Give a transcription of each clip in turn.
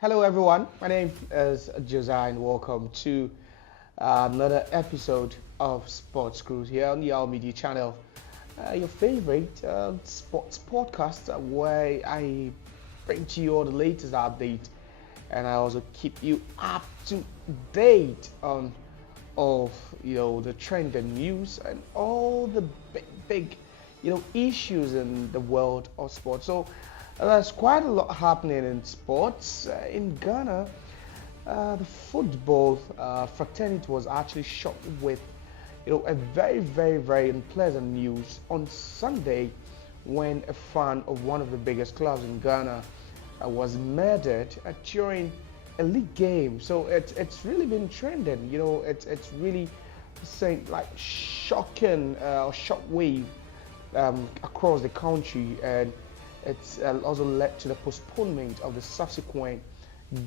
Hello, everyone. My name is Josiah, and welcome to another episode of Sports Cruise here on the Our Media channel. Your favorite sports podcast, where I bring to you all the latest update, and I also keep you up to date on of the trend and news and all the big issues in the world of sports. So there's quite a lot happening in sports in Ghana. The football fraternity was actually shocked with a very unpleasant news on Sunday when a fan of one of the biggest clubs in Ghana was murdered during a league game. So it's really been trending. It's really saying like shocking shockwave across the country, and it's also led to the postponement of the subsequent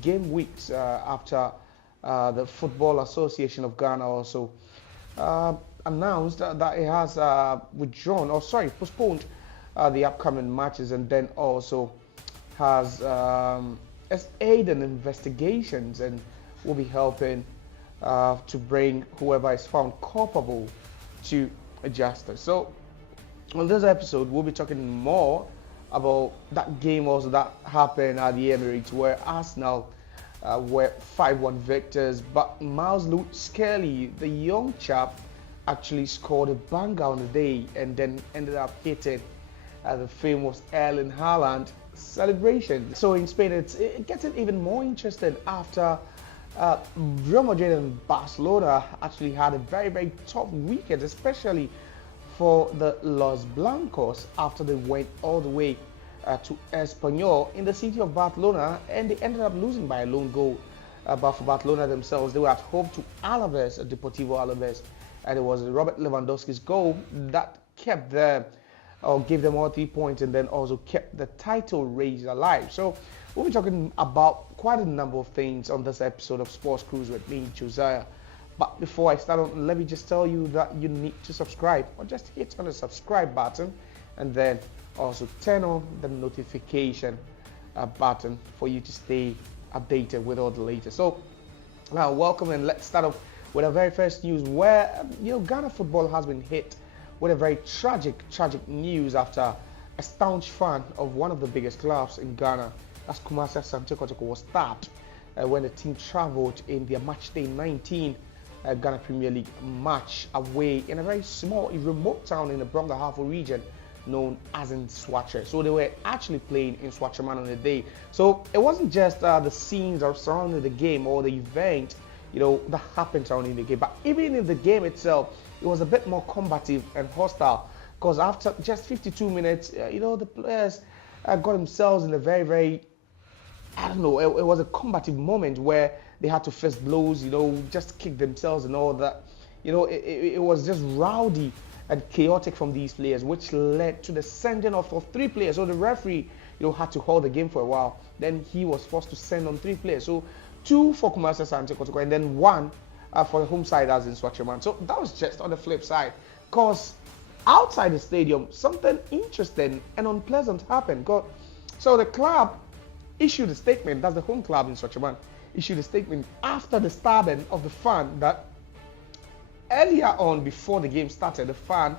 game weeks after the Football Association of Ghana also announced that it has postponed the upcoming matches, and then also has aided in investigations and will be helping to bring whoever is found culpable to justice. So on this episode, we'll be talking more about that game also that happened at the Emirates, where Arsenal were 5-1 victors, but Miles Skelly, the young chap, actually scored a banger on the day and then ended up hitting the famous Erling Haaland celebration. So in Spain, it gets even more interesting after Real Madrid and Barcelona actually had a very tough weekend, especially for the Los Blancos after they went all the way to Espanyol in the city of Barcelona, and they ended up losing by a lone goal. But for Barcelona themselves, they were at home to Alaves, Deportivo Alaves, and it was Robert Lewandowski's goal that kept them, or gave them all 3 points, and then also kept the title race alive. So we'll be talking about quite a number of things on this episode of Sports Cruise with me, Josiah. But before I start on, let me just tell you that you need to subscribe, or just hit on the subscribe button, and then also turn on the notification button for you to stay updated with all the latest. So now, welcome, and let's start off with our very first news, where Ghana football has been hit with a very tragic news after a staunch fan of one of the biggest clubs in Ghana, as Kumasi Asante Kotoko, was stabbed when the team travelled in their matchday 19 Ghana Premier League match away in a very small, remote town in the Bronga Hafo region known as in Swatche. So they were actually playing in Swatcheman on the day. So it wasn't just the scenes or surrounding the game or the event, that happened surrounding the game, but even in the game itself, it was a bit more combative and hostile, because after just 52 minutes, the players got themselves in a very, it was a combative moment where they had to fist blows, just kick themselves and all that. It was just rowdy and chaotic from these players, which led to the sending off of 3 players. So the referee, had to hold the game for a while. Then he was forced to send on 3 players. So 2 for Kumasi Asante Kotoko, and then 1 for the home side as in Swatcheman. So that was just on the flip side, because outside the stadium, something interesting and unpleasant happened. So the club issued a statement, that's the home club in Swatcheman, issued a statement after the stabbing of the fan, that earlier on, before the game started, the fan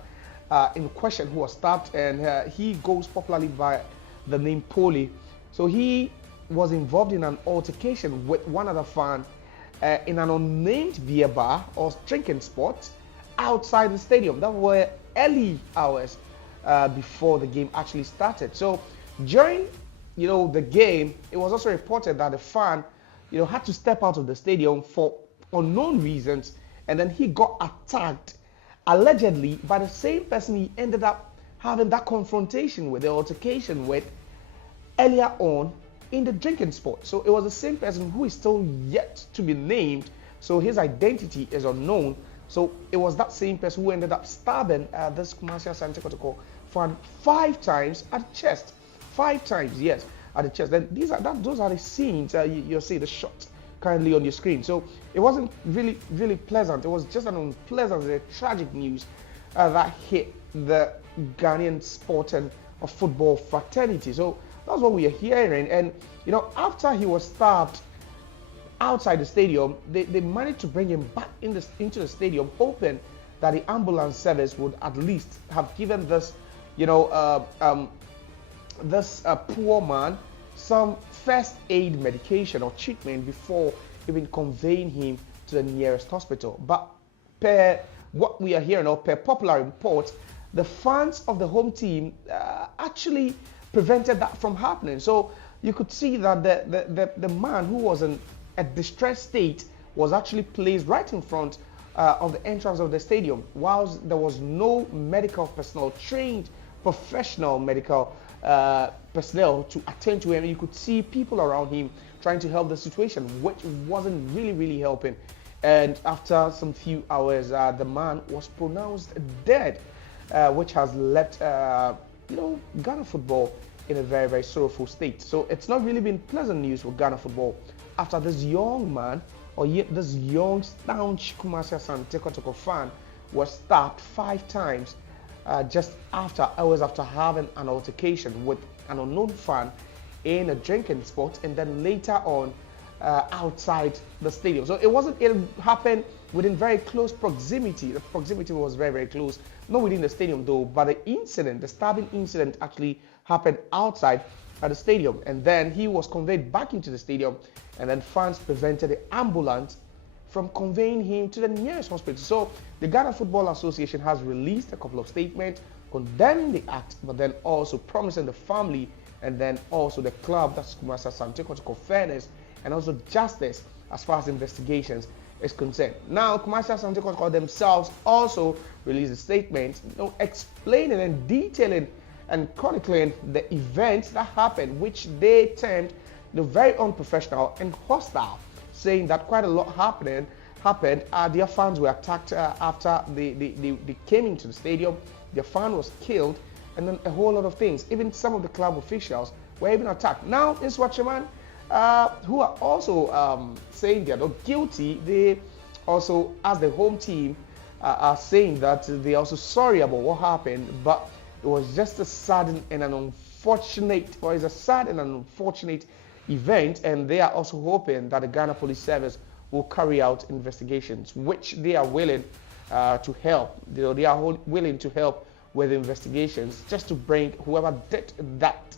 in question who was stabbed, and he goes popularly by the name Poli. So he was involved in an altercation with one other fan in an unnamed beer bar or drinking spot outside the stadium. That were early hours before the game actually started. So during the game, it was also reported that the fan had to step out of the stadium for unknown reasons, and then he got attacked allegedly by the same person he ended up having that confrontation with, the altercation with, earlier on in the drinking spot. So it was the same person who is still yet to be named, so his identity is unknown. So it was that same person who ended up stabbing this Kumasi Asante Kotoko fan 5 times at the chest. 5 times, yes, at the chest. Then those are the scenes you'll see the shots currently on your screen. So it wasn't really pleasant. It was just an unpleasant, tragic news that hit the Ghanaian sport and football fraternity. So That's what we are hearing. And after he was stabbed outside the stadium, they managed to bring him back into the stadium, hoping that the ambulance service would at least have given this, poor man some first aid medication or treatment before even conveying him to the nearest hospital. But per what we are hearing, or per popular reports, the fans of the home team actually prevented that from happening. So you could see that the man who was in a distressed state was actually placed right in front of the entrance of the stadium, whilst there was no medical personnel, trained professional medical personnel to attend to him. You could see people around him trying to help the situation, which wasn't really helping. And after some few hours, the man was pronounced dead, which has left Ghana football in a very sorrowful state. So it's not really been pleasant news for Ghana football after this young man, or this young staunch Kumasi Asante Kotoko fan, was stabbed 5 times just hours after having an altercation with an unknown fan in a drinking spot, and then later on outside the stadium. So it happened within very close proximity. The proximity was very close, not within the stadium though, but the stabbing incident actually happened outside at the stadium, and then he was conveyed back into the stadium, and then fans prevented the ambulance from conveying him to the nearest hospital. So the Ghana Football Association has released a couple of statements condemning the act, but then also promising the family and then also the club, that's Kumasi Asante Kotoko, fairness and also justice as far as investigations is concerned. Now, Kumasi Asante Kotoko themselves also released a statement, explaining and detailing and chronicling the events that happened, which they termed very unprofessional and hostile, saying that quite a lot happened. Their fans were attacked after they came into the stadium. Their fan was killed, and then a whole lot of things. Even some of the club officials were even attacked. Now, this Watchman, who are also saying they are not guilty, they also, as the home team, are saying that they're also sorry about what happened, but it was just a sad and an unfortunate event, and they are also hoping that the Ghana Police Service will carry out investigations, which they are willing to help. They are willing to help with investigations, just to bring whoever did that,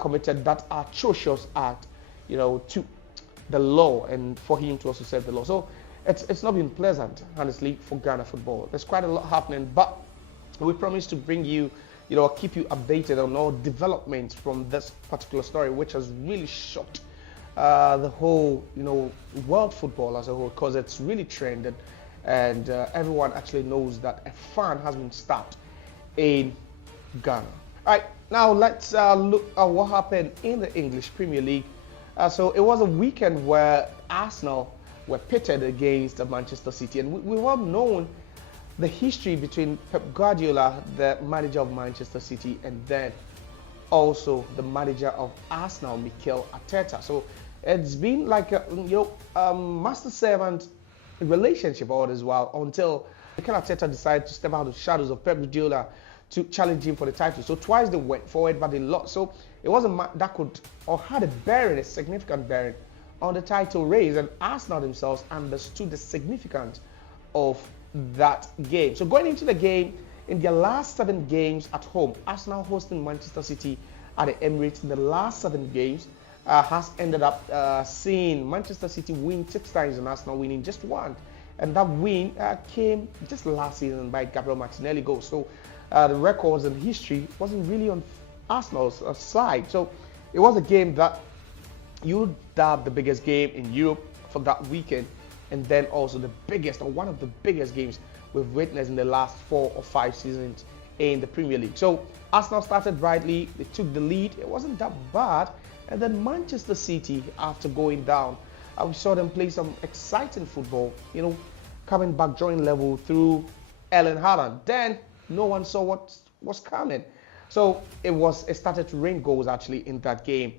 committed that atrocious act, to the law, and for him to also serve the law. So it's not been pleasant, honestly, for Ghana football. There's quite a lot happening, but we promise to bring you, keep you updated on all developments from this particular story, which has really shocked the whole, world football as a whole, because it's really trended, and everyone actually knows that a fan has been stabbed in Ghana. All right, now let's look at what happened in the English Premier League. So it was a weekend where Arsenal were pitted against Manchester City, and we all known the history between Pep Guardiola, the manager of Manchester City, and then also the manager of Arsenal, Mikel Arteta. So it's been like a master-servant relationship all this while, until Mikel Arteta decided to step out of the shadows of Pep Guardiola to challenge him for the title. So twice they went forward, but they lost. So it wasn't that could or had a significant bearing on the title race, and Arsenal themselves understood the significance of that game. So going into the game, in their last 7 games at home, Arsenal hosting Manchester City at the Emirates in the last 7 games has ended up seeing Manchester City win 6 times and Arsenal winning just 1. And that win came just last season by Gabriel Martinelli goal. So the records and history wasn't really on Arsenal's side. So it was a game that you would dub the biggest game in Europe for that weekend, and then also the biggest, or one of the biggest games we've witnessed in the last 4 or 5 seasons in the Premier League. So Arsenal started brightly, they took the lead, it wasn't that bad, and then Manchester City, after going down, we saw them play some exciting football, coming back, drawing level through Erling Haaland. Then no one saw what was coming. So it started to rain goals actually in that game.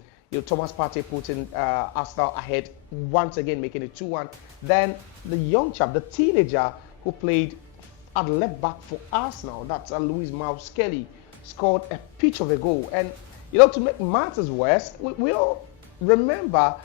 Thomas Partey putting Arsenal ahead once again, making it 2-1. Then the young chap, the teenager who played at left back for Arsenal, that's Louis Miles Skelly, scored a pitch of a goal. And To make matters worse, we all remember,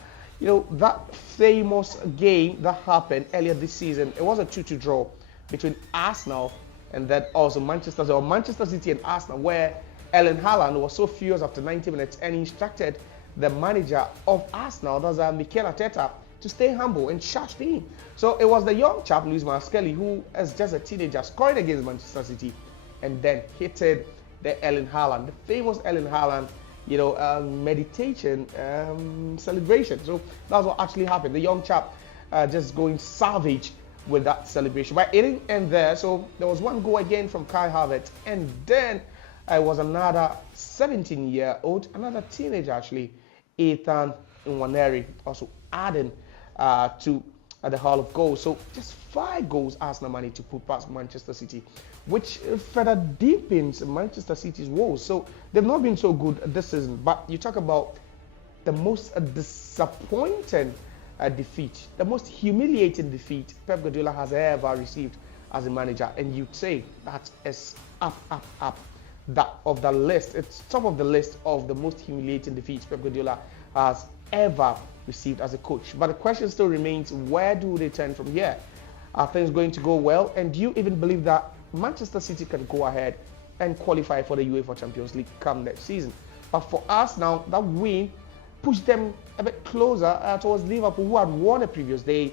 that famous game that happened earlier this season. It was a 2-2 draw between Arsenal and then also Manchester City and Arsenal, where Erling Haaland was so furious after 90 minutes and he instructed the manager of Arsenal, that's Mikel Arteta, to stay humble and shut him. So it was the young chap, Luis Skelly, who is just a teenager, scoring against Manchester City and then hitted the Erling Haaland, the famous Erling Haaland, meditation celebration. So that's what actually happened. The young chap just going savage with that celebration. But it didn't end there. So there was one goal again from Kai Havertz, and then it was another 17-year-old, another teenager actually, Ethan Nwaneri, also adding to the Hall of Goals. So just 5 goals Arsenal managed to put past Manchester City, which further deepens Manchester City's woes. So they've not been so good this season. But you talk about the most disappointing defeat, the most humiliating defeat Pep Guardiola has ever received as a manager, and you'd say that is up that of the list. It's top of the list of the most humiliating defeats Pep Guardiola has ever received as a coach. But the question still remains, where do they turn from here? Are things going to go well? And do you even believe that Manchester City can go ahead and qualify for the UEFA Champions League come next season? But for us now, that win pushed them a bit closer towards Liverpool, who had won the previous day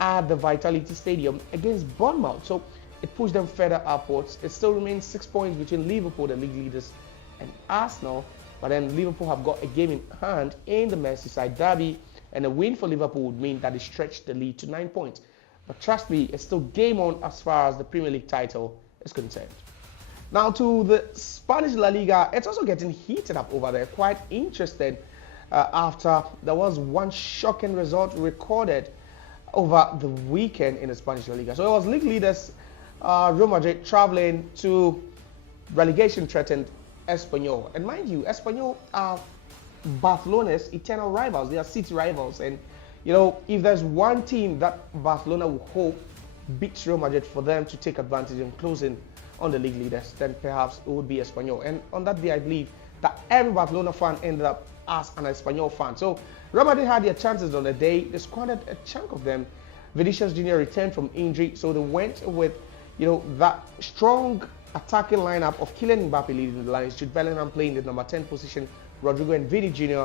at the Vitality Stadium against Bournemouth. So it pushed them further upwards. It still remains 6 points between Liverpool, the league leaders, and Arsenal. But then Liverpool have got a game in hand in the Merseyside derby, and a win for Liverpool would mean that they stretch the lead to 9 points. But trust me, it's still game on as far as the Premier League title is concerned. Now to the Spanish La Liga, it's also getting heated up over there. Quite interested after there was one shocking result recorded over the weekend in the Spanish La Liga. So it was league leaders Real Madrid traveling to relegation-threatened Espanyol. And mind you, Espanyol are Barcelona's eternal rivals. They are city rivals. And, if there's one team that Barcelona will hope beats Real Madrid for them to take advantage and closing on the league leaders, then perhaps it would be Espanyol. And on that day, I believe that every Barcelona fan ended up as an Espanyol fan. So Real Madrid had their chances on the day. They squandered a chunk of them. Vinicius Jr. returned from injury, so they went with that strong attacking lineup of Kylian Mbappe leading the lines, Jude Bellingham playing the number 10 position, Rodrigo and Vini Jr.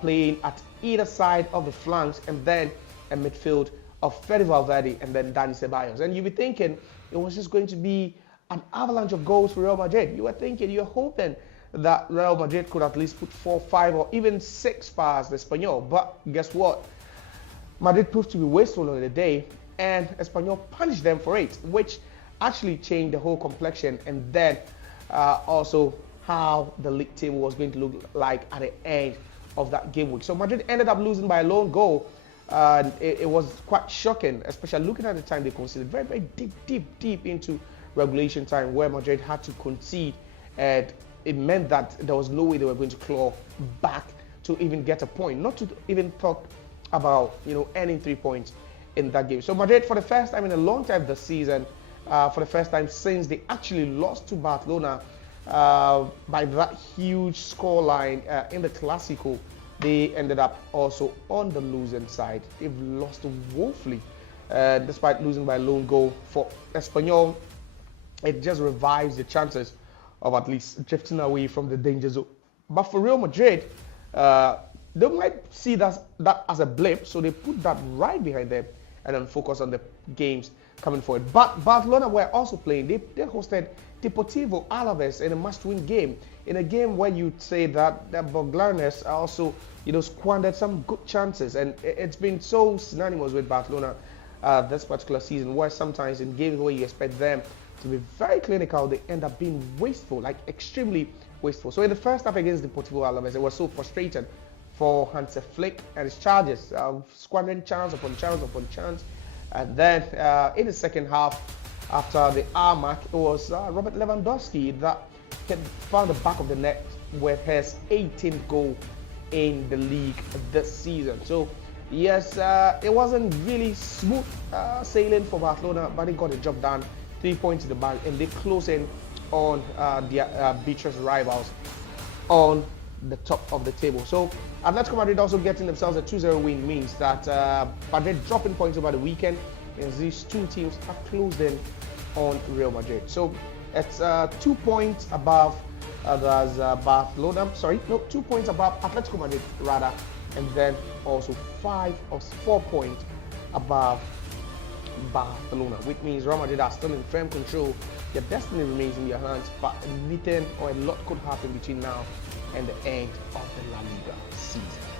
Playing at either side of the flanks, and then a midfield of Fede Valverde and then Dani Ceballos. And you'll be thinking it was just going to be an avalanche of goals for Real Madrid. You were hoping that Real Madrid could at least put 4, 5 or even 6 past the Espanyol. But guess what? Madrid proved to be wasteful on the day, and Espanyol punished them for it, which actually changed the whole complexion, and then also how the league table was going to look like at the end of that game week. So Madrid ended up losing by a lone goal. It was quite shocking, especially looking at the time they conceded. Very, very deep into regulation time, where Madrid had to concede, and it meant that there was no way they were going to claw back to even get a point, not to even talk about earning 3 points in that game. So Madrid, for the first time in a long time this season, for the first time since they actually lost to Barcelona by that huge scoreline in the Clásico, they ended up also on the losing side. They've lost woefully, despite losing by a lone goal. For Espanyol, it just revives the chances of at least drifting away from the danger zone. But for Real Madrid, they might see that as a blip, so they put that right behind them and then focus on the games coming forward. But Barcelona were also playing. They hosted Deportivo Alaves in a must-win game, in a game where you'd say that the Blaugranes also squandered some good chances, and it's been so synonymous with Barcelona this particular season, where sometimes in games where you expect them to be very clinical, they end up being wasteful, like extremely wasteful. So in the first half against Deportivo Alaves, it was so frustrating for Hansi Flick and his charges, squandering chance upon chance upon chance. And then in the second half, after the hour mark, it was Robert Lewandowski that found the back of the net with his 18th goal in the league this season. So yes, it wasn't really smooth sailing for Barcelona, but they got the job done. 3 points in the bag, and they close in on their Beatrice rivals on the top of the table. So Atletico Madrid also getting themselves a 2-0 win means that Madrid dropping points over the weekend, as these two teams have closed in on Real Madrid. So it's 2 points above there's Barcelona. Sorry, no, 2 points above Atletico Madrid rather, and then also 5 or 4 points above Barcelona, which means Real Madrid are still in firm control. Their destiny remains in their hands, but anything or a lot could happen between now and the end of the La Liga season.